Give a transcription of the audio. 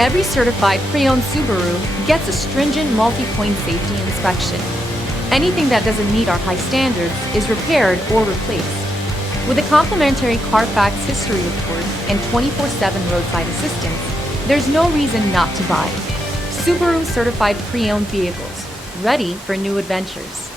Every certified pre-owned Subaru gets a stringent multi-point safety inspection. Anything that doesn't meet our high standards is repaired or replaced. With a complimentary Carfax history report and 24/7 roadside assistance, there's no reason not to buy. Subaru certified pre-owned vehicles, ready for new adventures.